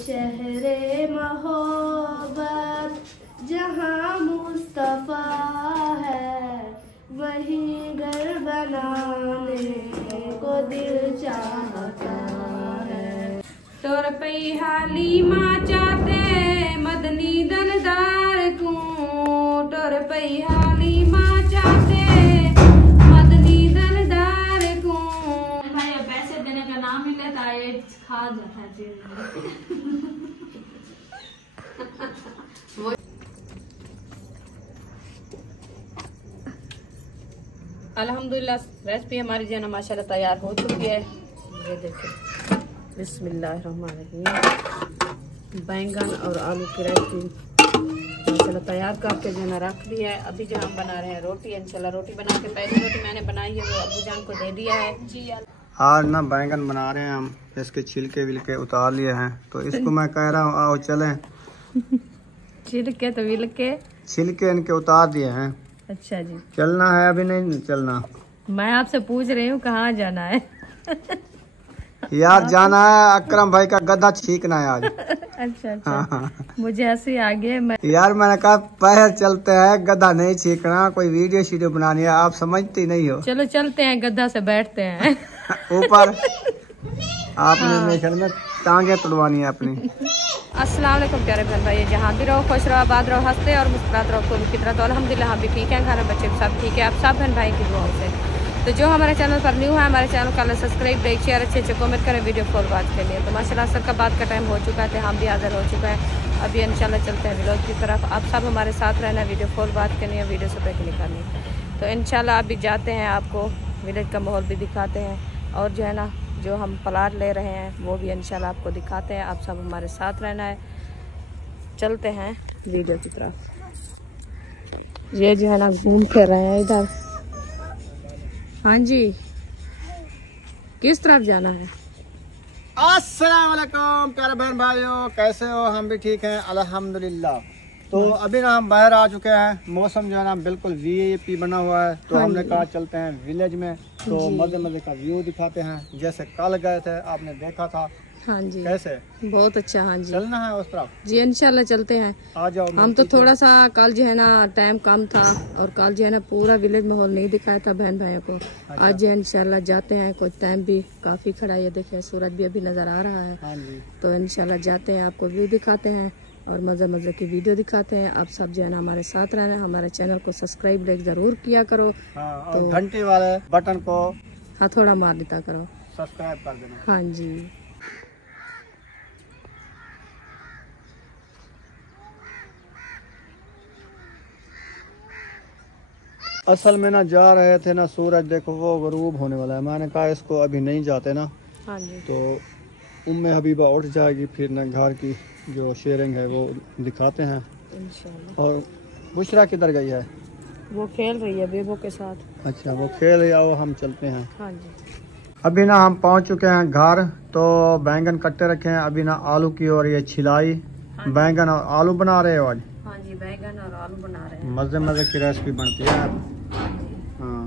शहरे मोहब्बत जहाँ मुस्तफा है, वहीं घर बनाने को दिल चाहता है। तोर पे हाली माँ चाहते मदनी दलदार को, तोर पे हाली माँ चाहते मदनी दलदार को। भाई पैसे देने का नाम ही लेता है, खा जाता है। अल्हम्दुलिल्लाह रेसिपी हमारी जो है ना माशाल्लाह तैयार हो चुकी है। ये देखिए बिस्मिल्लाहिर्रहमानिर्रहीम, बैंगन और आलू की रेसिपी माशाल्लाह तैयार करके जो है ना रख दिया है। अभी जो हम बना रहे हैं रोटी, इंशाल्लाह रोटी बना के, पहली रोटी मैंने बनाई है वो अब्बू जान को दे दिया है जी। आज ना बैंगन बना रहे हैं हम, इसके छिलके विलके उतार लिए हैं, तो इसको मैं कह रहा हूँ आओ चलें। छिलके तो विलके छिलके इनके उतार दिए हैं। अच्छा जी, चलना है अभी नहीं चलना? मैं आपसे पूछ रही हूँ कहाँ जाना है? यार जाना है अकरम भाई का गधा छींकना है आज। अच्छा अच्छा, मुझे ऐसे आगे मैं यार मैंने कहा पैर चलते हैं, गधा नहीं छींकना, कोई वीडियो शीडियो बनानी है, आप समझती नहीं हो। चलो चलते हैं, गधा से बैठते हैं ऊपर आपने मेरे में टांगे तुड़वानी है अपनी। अस्सलाम वालेकुम प्यारे बहन भाई, जहाँ भी रहो खुश रहो, आबाद रहो, हंसते और मुस्कुराते रहो फूल की तरह। तो अल्हम्दुलिल्लाह हम भी ठीक हैं, खाना बच्चे भी सब ठीक है, आप सब बहन भाई की दुआओं से। तो जो हमारे चैनल पर न्यू है, हमारे चैनल का सब्सक्राइब, लाइक, शेयर, अच्छे अच्छे कमेंट करें वीडियो फॉर वॉच के लिए। तो माशाल्लाह सर का बात का टाइम हो चुका है, तो हम भी हाजिर हो चुका है। अभी इंशाल्लाह चलते हैं व्लॉग की तरफ। आप सब हमारे साथ रहना, वीडियो फॉर वॉच करनी है, वीडियो से ब्रेक निकालनी। तो इंशाल्लाह अभी जाते हैं, आपको विलेज का माहौल भी दिखाते हैं, और जो है ना जो हम प्लाट ले रहे हैं वो भी इंशाल्लाह आपको दिखाते हैं। आप सब हमारे साथ रहना है, चलते हैं वीडियो की तरफ। ये जो है ना घूम फिर रहे हैं इधर। हाँ जी, किस तरफ जाना है? अस्सलाम वालेकुम प्यारे बहन भाइयों, कैसे हो? हम भी ठीक हैं अल्हम्दुलिल्लाह। तो अभी ना हम बाहर आ चुके हैं, मौसम जो है ना बिल्कुल वीआईपी बना हुआ है, तो हमने कहा चलते हैं विलेज में, तो मजे मजे का व्यू दिखाते हैं। जैसे कल गए थे आपने देखा था। हाँ जी, कैसे? बहुत अच्छा। हाँ जी, चलना है उस तरफ जी, इंशाल्लाह चलते हैं। आ जाओ। हम तो थोड़ा सा कल जो है ना टाइम कम था, और कल जो है ना पूरा विलेज माहौल नहीं दिखाया था बहन भाइयों को। आज जो है इंशाल्लाह जाते हैं, कुछ टाइम भी काफी खड़ा है, देखिए सूरज भी अभी नजर आ रहा है। हाँ जी, तो इंशाल्लाह जाते हैं, आपको व्यू दिखाते हैं और मजे मजे की वीडियो दिखाते हैं। आप सब जो है ना हमारे साथ रहना, हमारे चैनल को सब्सक्राइब लाइक जरूर किया करो। हाँ, और घंटी वाले बटन को थोड़ा मार देता करो, सब्सक्राइब कर देना। हाँ जी। असल में ना जा रहे थे ना, सूरज देखो वो गरूब होने वाला है, मैंने कहा इसको अभी नहीं जाते ना। हाँ जी, तो उम्मे हबीबा उठ जाएगी, फिर ना घर की जो शेयरिंग है वो दिखाते हैं इंशाल्लाह। और बुशरा किधर गई है? वो खेल रही है बेबो के साथ। अच्छा, वो खेल रही है, हम चलते हैं। हाँ जी, अभी ना हम पहुंच चुके हैं घर, तो बैंगन कट्टे रखे हैं अभी ना आलू की, और ये छिलाई। बैंगन और आलू बना रहे हो आज? हाँ जी, बैंगन और आलू बना रहे हैं। मजे मजे की रेसिपी बनती है। हाँ,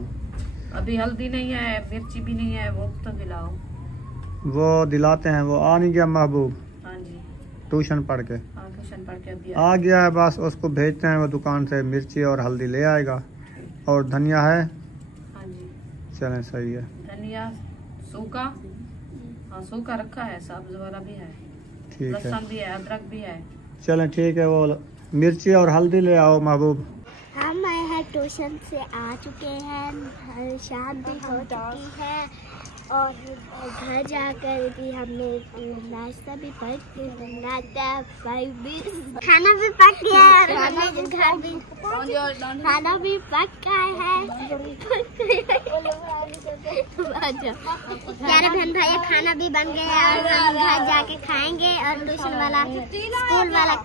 अभी हल्दी नहीं है, मिर्ची भी नहीं है, वो तो दिलाओ। वो दिलाते हैं। वो आ नहीं गया महबूब? हाँ जी, ट्यूशन पढ़ के हाँ ट्यूशन पढ़ के अभी आ गया है, बस उसको भेजते हैं, वो दुकान से मिर्ची और हल्दी ले आएगा। और धनिया है? हाँ जी, चलें सही है। धनिया सूखा, हाँ सूखा रखा है, सब्ज वाला भी है, ठीक है, लहसुन भी है, अदरक भी है। चलें ठीक है। वो मिर्ची और हल्दी ले आओ महबूब। हम यहाँ ट्यूशन से आ चुके हैं, शाम भी हो चुकी है, और घर जाकर भी हमने नाश्ता भी खाना भी पक गया है, और हमने घर भी खाना भी पक गया है। प्यारे बहन भाई, खाना भी बन गया और हम घर जाके खाएंगे, और ट्यूशन वाला स्कूल वाला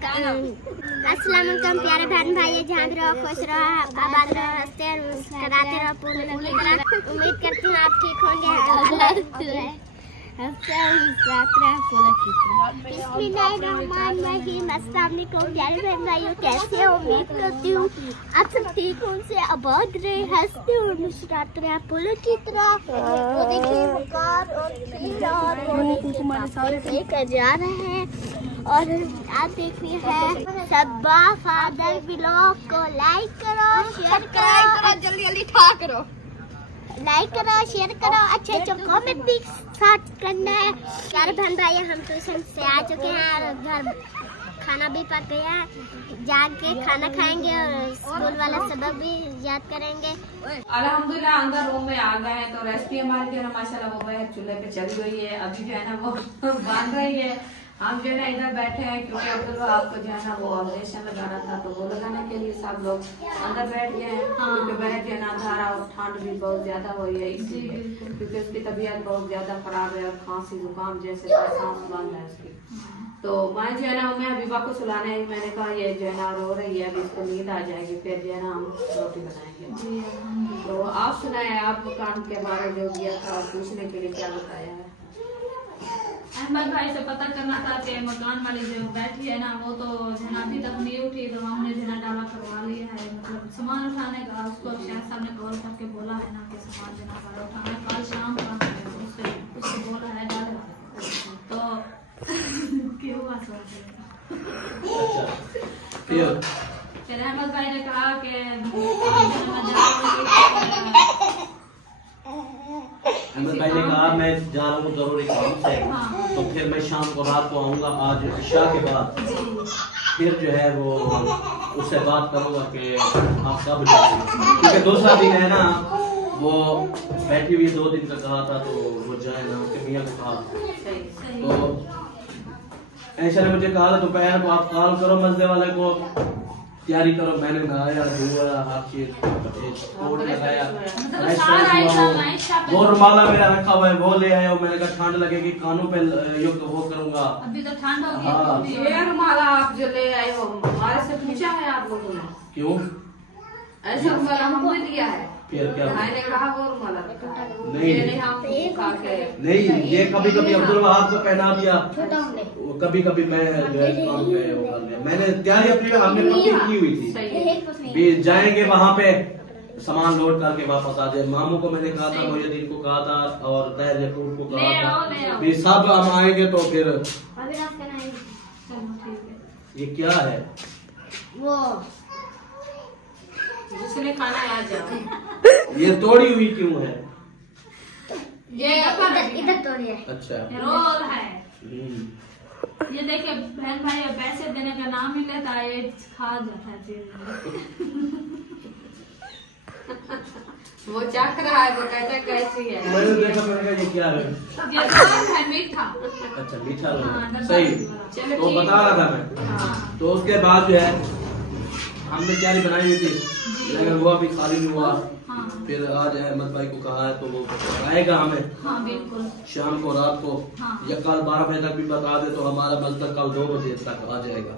अस्सलाम वालेकुम प्यारे बहन भाई, जहाँ भी रहो खुश रहो, आबाद रहो, हंसते और मुस्कुराते रहो पूरी तरह। उम्मीद करती हूँ आप ठीक होंगे। अस्सलाम वालेकुम प्यारे बहन भाइयों, कैसे हो? उम्मीद करती हूँ आप सब ठीक हो, उनसे आबाद रहे, हंसते और मुस्कुराते रहे फूलों की तरह। तो देखिए बुखार और लेकर जा रहे हैं, और आप देखिए है सब्बा फादर ब्लॉग को लाइक करो, शेयर करो, जल्दी जल्दी ठा करो, लाइक करो, शेयर करो, अच्छे कमेंट भी साथ करना है। प्यारे बहन भाई हम ट्यूशन से आ चुके हैं और घर खाना भी पक गया है, जाके खाना खाएंगे और स्कूल वाला सबक भी याद करेंगे। अल्हम्दुलिल्लाह अंदर रूम में आ गए हैं तो रेसिपी हमारी जो है ना माशाल्लाह वो बाहर चूल्हे पे चल गई है। अभी जो है ना वो बन रही है, हम जो है ना इधर बैठे हैं क्योंकि अब्दुल आपको जो है ना वो ऑपरेशन लगाना था तो वो लगाने के लिए सब लोग अंदर बैठ गए हैं। क्योंकि बाहर जो है ना अंधारा और ठंड भी बहुत ज्यादा हो रही है इसलिए, क्योंकि उसकी तबीयत बहुत ज्यादा खराब है और खांसी जुकाम जैसे सांस बंद है उसकी। तो मैं जो है ना मैं हबीबा को सुलाने आई, मैंने कहा ये जो है ना रो रही है, अभी इसको नींद आ जाएगी, फिर जो है ना हम रोटी बनाएंगे। तो आप सुनाए आप मकान के बारे में जो किया था पूछने के लिए क्या बताया है? अहमद भाई से पता करना था कि मकान वाली जो बैठी है ना वो तो जना अभी तक नहीं उठी, तो हमने जना डाला करवा लिया है, मतलब सामान उठाने का। उसको शायद साहब ने कॉल करके बोला है ना कि सामान जना पर उठाना, कल शाम का उससे बोला है डाले तो क्यों बात फिर अहमद भाई ने कहा कि अहमद भाई ने कहा मैं जा रहा हूँ जरूरी काम से, तो फिर मैं शाम को रात को आऊंगा आज इशा के बाद, फिर जो है वो उससे बात करूंगा कि आप कब जाएंगे, क्योंकि दूसरा दिन है ना वो बैठी हुई 2 दिन का कहा था तो वो जाए ना, उसके मियाँ को कहा तो ऐसा ने मुझे कहा था दोपहर को आप कॉल करो मसले वाले को, तैयारी करो। मैंने नहाया धोया हर चीज कोट लगाया, वो रुमाला मेरा रखा हुआ है वो ले आया, मैंने कहा ठंड लगेगी कानों पे युक्त वो करूंगा। अभी तो ठंड होगी। ये रुमाला आप जो ले आए हो हमारे से पूछा है आप लोगों ने? क्यों ऐसा रुमाला हमने लिया है, फिर क्या मैंने कहा वो रुमाला नहीं, ये कभी कभी अब्दुल वहाब को पहना दिया, कभी कभी मैं जो है काम पे मैंने तैयारी अपनी हमने पक्की की हुई थी भी जाएंगे वहाँ पे सामान लोड करके वापस आ जाए। मामू को मैंने कहा था, मोहिउद्दीन को कहा था और तैर यकूब को कहा था भी सब हम आएंगे तो फिर ये क्या है वो जिसने खाना आ जाओ। ये तोड़ी हुई क्यों है? ये इधर तोड़िए। अच्छा रोल है ये देखिए बहन भाई, पैसे देने का नाम ही लेता है ये खा जाता है चीज। वो चख रहा है, वो कहता है कैसी है। मैंने देखा, मैंने कहा ये क्या है? ये रोल है मीठा। अच्छा मीठा रोल, हाँ, सही। चलो तो बता रहा था मैं। तो उसके बाद जो है हमने तैयारी बनाई हुई थी, लेकिन वो अभी खाली नहीं हुआ। फिर आज अहमद भाई को कहा है तो वो आएगा हमें। हाँ बिल्कुल। शाम को रात को या कल 12 बजे तक भी बता दे तो हमारा मजदूर कल 2 बजे तक आ जाएगा।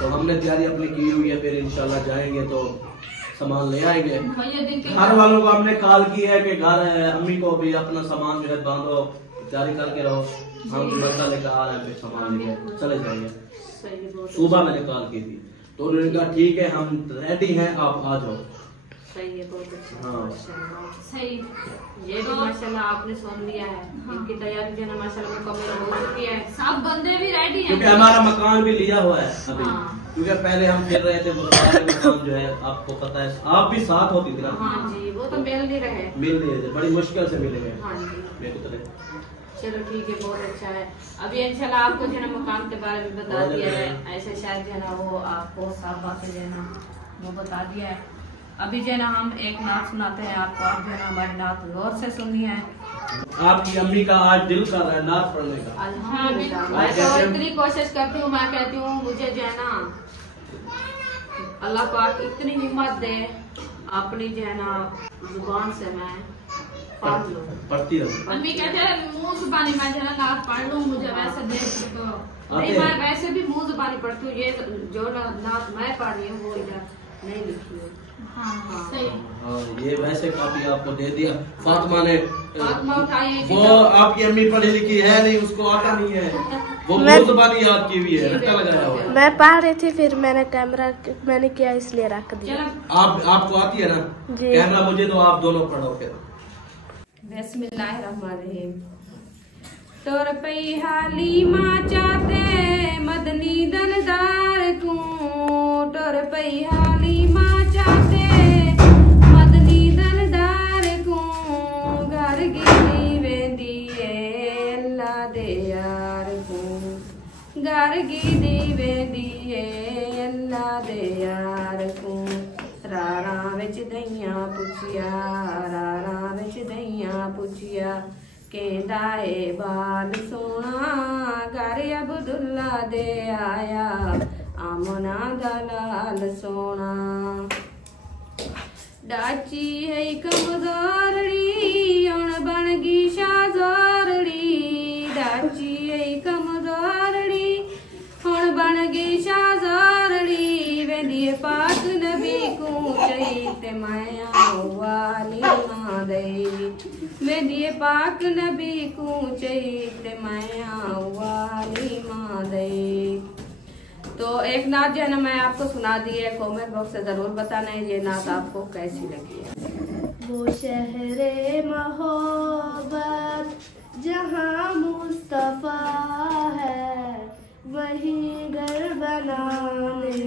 तो हमने तैयारी अपनी की हुई है, फिर इंशाल्लाह जाएंगे तो सामान ले आएंगे। घर वालों को हमने कॉल की है कि घर अम्मी को भी अपना सामान जो है बांधो, तैयारी करके रहो, हम मक्का लेकर आ रहे हैं, फिर सामान लेके चले जाएंगे। सुबह मैंने कॉल की थी तो उन्होंने कहा ठीक है हम रेडी हैं, आप आ जाओ। सही है, बहुत अच्छा। हाँ सही। ये भी माशाल्लाह आपने सुन लिया है। इनकी तैयारी जो है माशाल्लाह मुकम्मल हो चुकी है, सब बंदे भी रेडी हैं, क्योंकि हमारा मकान भी लिया हुआ है अभी। क्योंकि पहले हम फिर रहे थे मकान जो है आपको पता है, आप भी साथ होती थी ना। हाँ जी, वो तो मिल नहीं रहे, बड़ी मुश्किल से मिले हैं। हाँ जी मेरे चलो ठीक है, बहुत अच्छा है। अभी इंशाल्लाह आपको जो है ना मकान के बारे में बता दिया है, ऐसे शायद जो है ना वो आपको साफ बातें जो है ना वो बता दिया है। अभी जो है ना हम एक नात सुनाते हैं आपको, आप जो है ना हमारी नात गौर से सुननी है। आपकी अम्मी का आज दिल कर रहा है नात पढ़ने का। अल्हम्दुलिल्लाह, मैं तो इतनी कोशिश करती हूँ, मैं कहती हूँ मुझे जो है ना अल्लाह पाक इतनी हिम्मत दे अपनी जो है ना जुबान से मैं पढ़ लूँ, पढ़ती है। मम्मी कहते हैं मुंह जुबानी मैं जो है ना पढ़ लूँ, मुझे वैसे देख के तो नहीं, मैं वैसे भी मुंह जुबानी पढ़ती हूँ। ये जो नात मैं पढ़ रही हूँ वो इधर नहीं लिखी है। हाँ सही। हाँ ये वैसे काफी आपको दे दिया। फातिमा ने उठाई वो आपकी अम्मी पढ़ी लिखी है नहीं, उसको आता नहीं है, वो बहुत जुबानी याद की हुई है, रट्टा लगाया हुआ है। मैं पढ़ रही थी, फिर मैंने कैमरा मैंने किया इसलिए रख दिया। आपको आती है ना कैमरा, मुझे तो आप दोनों पढ़ो फिर। बिस्मिल्लाहिर्रहमानिर्रहीम। तोर पई हाली मां चाहते मदनी वही हाली माँ चाहते मदनी दरदार को घर गिरी वेंदिए अल्लाह दे यार को घर गिरी वेंदिए अल्लाह दे यार को रारा विच दइया पुछिया रारा विच दइया पुछिया कहता है बाल सोना घर अब्दुल्ला दे आया आमना दलाल सोना डाची है कमजोरड़ी उन बनगी शाजोरड़ी डाची है कमजोरड़ी उन बनगी शाजोरड़ी वेंदी पाक नबी को चईते माया वाली मां दई वेंदी पाक नबी को चईते माया वाली मां दई। तो एक नात जो है ना मैं आपको सुना दी है, कमेंट बॉक्स से जरूर बताना है ये नात आपको कैसी लगी है। वो शहरे मोहब्बत जहाँ मुस्तफा है वही घर बनाने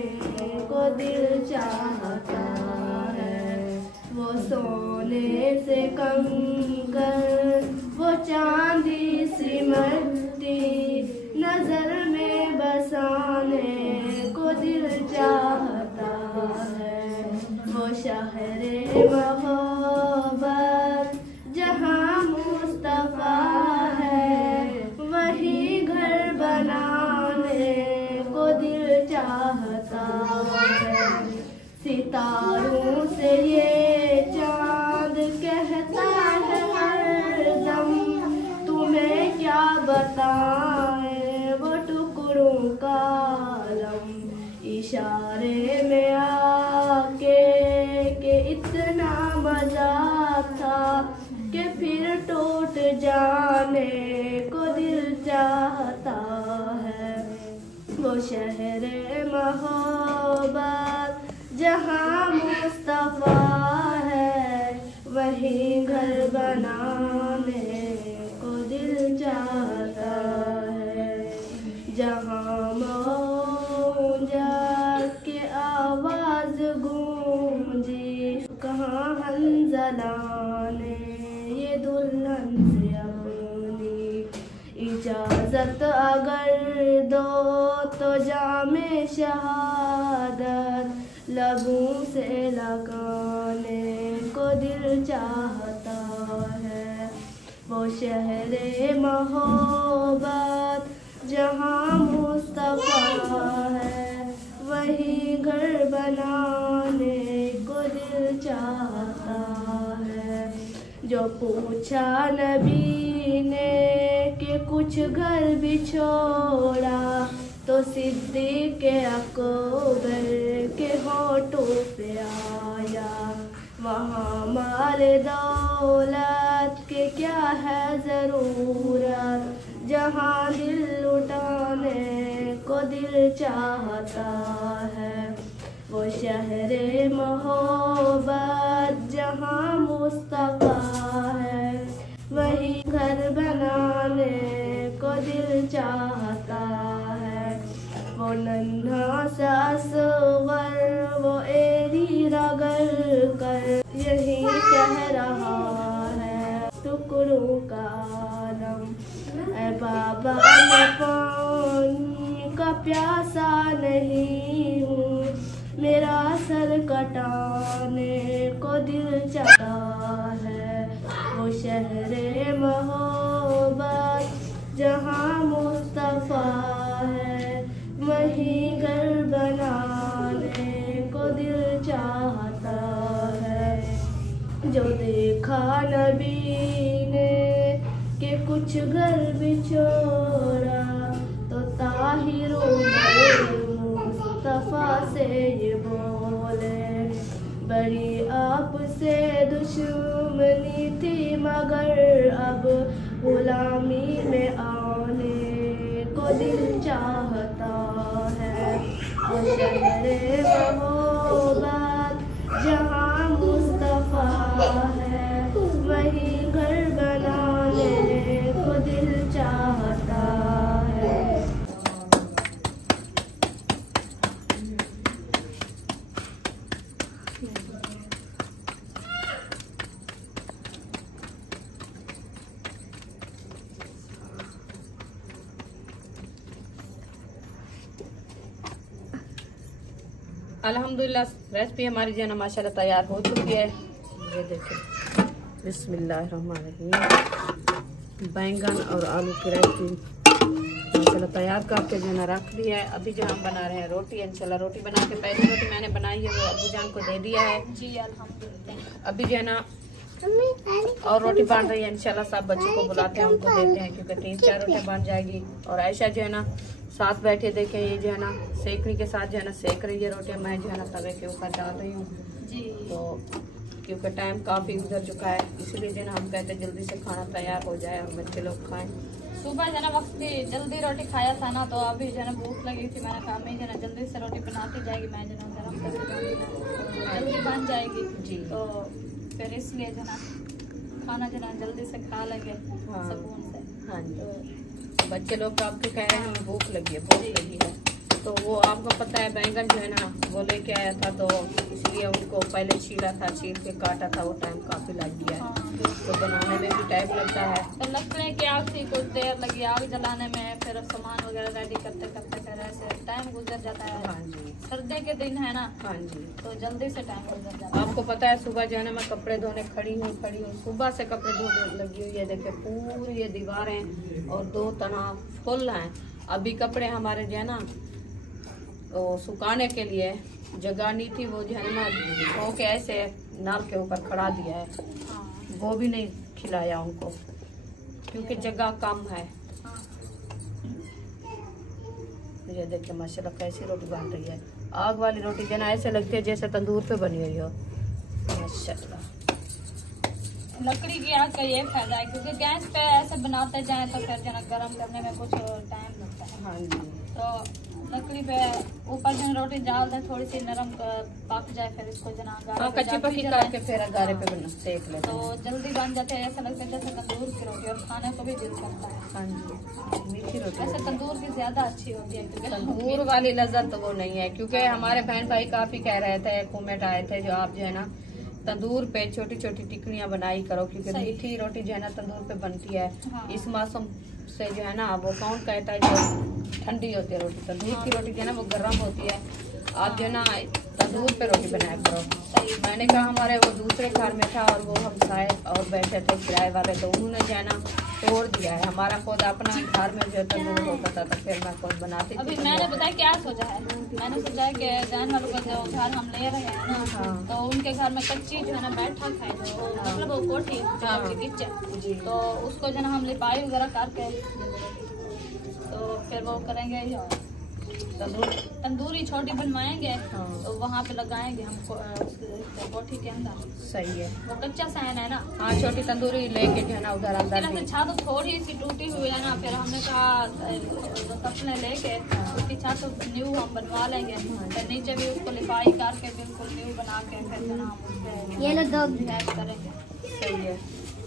को दिल चाहता है। वो सोने से कंकर वो चांदी सी मट्टी नजर में बसाने को दिल चाहता है। वो शहरे मोहब्बत जहाँ मुस्तफा है वही घर बनाने को दिल चाहता है। सितारों से ये चांद कहता है हरदम तुम्हें क्या बताएं वो टुकड़ों का आलम। इशारे में आके के इतना मजाक था कि फिर टूट जाने को दिल चाहता है। वो शहरे मोहब्बत जहाँ मुस्तफा है वही घर बनाने को दिल चाहता है। जहाँ मौजा के आवाज गूंजी कहाँ हंज़ला ने ये दुल्हन से अपनी इजाजत अगर दो तो जामे शहादत लबों से लगाने को दिल चाहता है। वो शहरे मोहब्बत जहाँ मुस्तफा है वही घर बनाने को दिल चाहता है। जो पूछा नबी ने कि कुछ घर भी छोड़ा तो सिद्दीक़ अकबर के होठों पे आया। वहाँ माल दौलत के क्या है ज़रूरत जहाँ दिल लुटाने को दिल चाहता है। वो शहरे मोहब्बत जहाँ मुस्तफा है वही घर बनाने को दिल चाहता है। वो नन्हा सा असग़र वो एरी रगड़ कर यही कह रहा है टुकड़ों का आलम। ऐ बाबा मैं पानी का प्यासा नहीं हूँ मेरा सर कटाने को दिल चाहता है। वो शहरे मोहब्बत जहाँ मुस्तफा है वही घर बनाने को दिल चाहता है। जो देखा नबी ने कि कुछ घर भी छोड़ा तो ताहिर मुस्तफा से ये बोले बड़ी आपसे दुश्मनी थी मगर अब गुलामी में आने को दिल चाहता है। वो शहरे मोहब्बत जहाँ मुस्तफा है वही घर बनाने को दिल चाहता है। अल्हम्दुलिल्लाह रेसिपी हमारी जो है ना माशाल्लाह तैयार हो चुकी है। ये देखिए बिस्मिल्लाहिर्रहमानिर्रहीम, बैंगन और आलू की रेसिपी माशाल्लाह तैयार करके जो है ना रख दिया है। अभी जो हम बना रहे हैं रोटी, इंशाल्लाह रोटी बना के पहली रोटी मैंने बनाई है वो अब्बू जान को दे दिया है जी अल्हम्दुलिल्लाह। अभी जो है ना और रोटी बन रही है, इंशाल्लाह सब बच्चों को बुलाते हैं उनको देते हैं क्योंकि 3-4 रोटियां बन जाएगी। और आयशा जो है ना साथ बैठे देखे ये जो है ना सेकने के साथ जो है ना सेक रही है रोटियां, मैं जो है ना तवे के ऊपर डाल रही हूँ जी। तो क्योंकि टाइम काफ़ी गुजर चुका है इसलिए जो है ना हम कहते हैं जल्दी से खाना तैयार हो जाए और बच्चे लोग खाएं। सुबह जो है ना वक्त भी जल्दी रोटी खाया था ना, तो अभी जो है ना भूख लगी थी, मैंने कहा मैं जो है ना जल्दी से रोटी बनाती जाएगी, मैं जो है ना गरम करके जल्दी बन जाएगी जी। तो फिर इसलिए जो है ना खाना जो है ना जल्दी से खा लेंगे हाँ। सुकून से। हाँ जी, तो बच्चे लोग तो आपके कह रहे हैं हमें भूख लगी है तो वो आपको पता है बैंगन जो है ना वो लेके आया था तो इसलिए उनको पहले छीला था, छील के काटा था, वो टाइम काफ़ी लग गया है। हाँ। तो बनाने में भी टाइम लगता है। तो लकड़ी की आग थी, कुछ देर लगी आग जलाने में, फिर सामान वगैरह रेडी करते करते फिर ऐसे टाइम गुजर जाता है। हाँ जी, सर्दी के दिन है ना हाँ जी, तो जल्दी से टाइम गुजर जाता है। आपको पता है सुबह जो है ना मैं कपड़े धोने खड़ी हूँ सुबह से कपड़े धोने लगी हुई है। देखिए पूरी ये दीवारें और 2 तना फुल हैं। अभी कपड़े हमारे जो है ना तो सुखाने के लिए जगह नहीं थी, वो जो है ना धो के ऐसे नाल के ऊपर खड़ा दिया है, हाँ। वो भी नहीं खिलाया उनको क्योंकि जगह कम है। हाँ। ये देखिए माशाल्लाह कैसी रोटी बन रही है, आग वाली रोटी जो ना ऐसे लगती है जैसे तंदूर पे बनी हुई हो माशाल्लाह। लकड़ी की आग का ये फायदा है क्योंकि गैस पे ऐसे बनाते जाएं तो फिर जो है गर्म करने में कुछ टाइम लगता है। हाँ जी, तो लकड़ी पे ऊपर जो है रोटी डाल दें, थोड़ी सी नरम पक जाए, फिर इसको जो है हाँ कच्ची पक्की करके फिर अगारे पे बना सेक लेते तो हैं। जल्दी बन जाते हैं, ऐसा लगता है जैसे तंदूर की रोटी, और खाने को भी दिल करता है। हाँ जी, मीठी रोटी वैसे तंदूर की ज्यादा अच्छी होती है क्योंकि तंदूर वाली लज्जत तो वो नहीं है क्योंकि हमारे बहन भाई काफी कह रहे थे, कमेंट आए थे जो आप जो है ना तंदूर पे छोटी छोटी टिकड़ियाँ बनाई करो क्योंकि मीठी रोटी जो है ना तंदूर पे बनती है। हाँ। इस मौसम से जो है ना वो कौन कहता है जो ठंडी होती है रोटी, तंदूर की रोटी जो है ना वो गर्म होती है। आप जो है ना तंदूर पे रोटी बनाया करो। मैंने कहा हमारे वो दूसरे घर में था और वो हम खाए और बैठे थे किराए वाले, तो उन्होंने जो है ना तोड़ दिया है। हमारा खुद अपना घर में जो तंदूर होता था तो फिर मैं खुद बनाती अभी थी। मैंने बताया क्या सोचा है, मैंने सोचा है कि जान वालों का जो घर हम ले रहे हैं ना, हाँ। तो उनके घर में कच्ची जो है ना बैठा खाए, मतलब वो कोठी हाँ। किचन, जी। तो उसको जो है ना हम लिपाई वगैरह करके तो फिर वो करेंगे तंदूरी छोटी बनवाएंगे, हाँ। तो वहाँ पे लगाएंगे हम कोठी के अंदर। सही है, वो कच्चा सहन है ना, हाँ छोटी तंदूरी लेके जो है ना उधर अंदर फिर भी। छत थोड़ी सी टूटी हुई है ना, फिर हमने कहा सपने लेके उसकी छत न्यू हम बनवा लेंगे, फिर नीचे भी उसको लिपाई करके बिल्कुल न्यू बना के फिर जो ना हम उसपे ये लो 2 रिलैक्स करेंगे। सही है,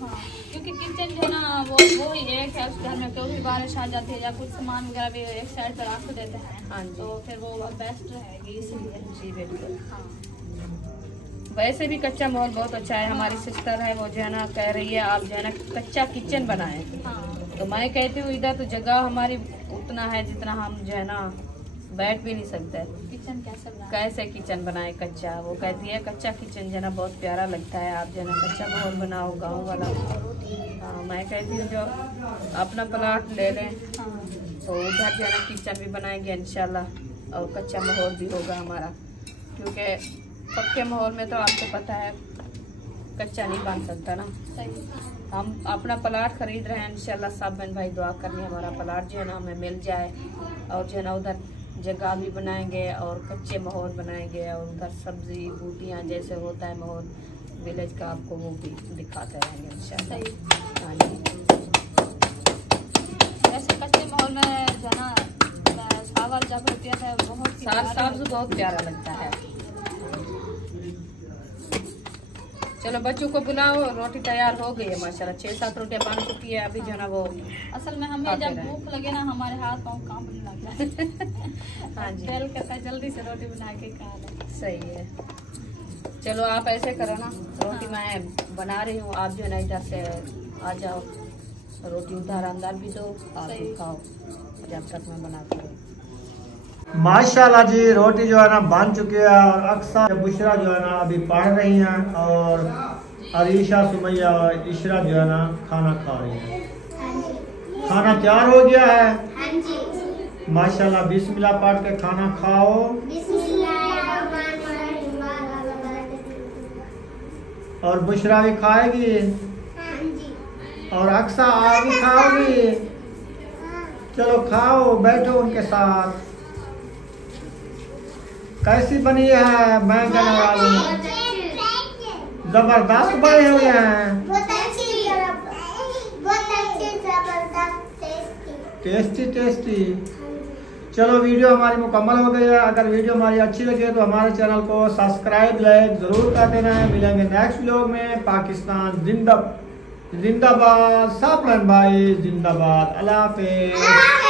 हाँ, क्योंकि किचन जो है ना वो ही एक है, उस घर में कोई भी बारिश आ जाती है या कुछ सामान वगैरह भी एक साइड पर रख देते हैं, हाँ जी। तो फिर वो बेस्ट रहेगी इसलिए। जी बिल्कुल। हाँ। वैसे भी कच्चा माहौल बहुत अच्छा है। हमारी सिस्टर है वो जो है ना कह रही है आप जो है ना कच्चा किचन बनाए, हाँ। तो मैं कहती हूँ इधर तो जगह हमारी उतना है जितना हम जो है ना बैठ भी नहीं सकते, किचन कैसे बनाए? कैसे किचन बनाए कच्चा। वो कहती है कच्चा किचन जो है ना बहुत प्यारा लगता है, आप जो है ना कच्चा माहौल बनाओ गाँव वाला। हाँ, मैं कहती हूँ जो अपना प्लाट ले लें हाँ। तो उधर जो है ना किचन भी बनाएंगे इंशाल्लाह और कच्चा माहौल भी होगा हमारा, क्योंकि पक्के माहौल में तो आपको पता है कच्चा नहीं बन सकता ना। सही। हम अपना प्लाट खरीद रहे हैं इंशाल्लाह, सब बहन भाई दुआ करनी हमारा प्लाट जो है ना हमें मिल जाए और जो है ना उधर जगह भी बनाएंगे और कच्चे माहौल बनाएंगे और उधर सब्जी बूटियाँ जैसे होता है माहौल विलेज का आपको वो भी दिखाते रहेंगे इंशाल्लाह। सही। हाँ जी, वैसे कच्चे माहौल में जो है ना सावर जब होती है तो बहुत सब्ज बहुत प्यारा लगता है। चलो बच्चों को बुलाओ, रोटी तैयार हो गई है माशाल्लाह, 6-7 रोटियां बन चुकी है। अभी जो है ना वो असल में हमें खाते जब रहें। भूख लगे ना हमारे हाथ पाँव कांपने लग जाए। हाँ जी, दिल कहता है जल्दी से रोटी बना के खा ले। सही है। चलो आप ऐसे करो ना, रोटी मैं बना रही हूँ, आप जो है ना इधर से आ जाओ, रोटी उधर अंदर भी दो, आप भी खाओ जब तक मैं बनाती हूँ। माशाल्लाह जी, रोटी जो है ना बन चुकी है और अक्सर बुशरा जो है ना अभी पढ़ रही हैं और अरीशा, सुमैया और इशरा जो है ना खाना खा रही है। खाना तैयार हो गया है। हाँ जी। माशाल्लाह, बिस्मिल्लाह पढ़ के खाना खाओ। और बुशरा भी खाएगी और अक्सा आप भी खाओगी। चलो खाओ, बैठो उनके साथ। कैसी बनी है? मैं कहने वाली हूँ जबरदस्त बने हुए हैं, टेस्टी टेस्टी। चलो वीडियो हमारी मुकम्मल हो गई है। अगर वीडियो हमारी अच्छी लगी है तो हमारे चैनल को सब्सक्राइब लाइक ज़रूर कर देना है। मिलेंगे नेक्स्ट व्लॉग में। पाकिस्तान जिंदाबाद, सब भाई जिंदाबाद। अल्लाह हाफिज़।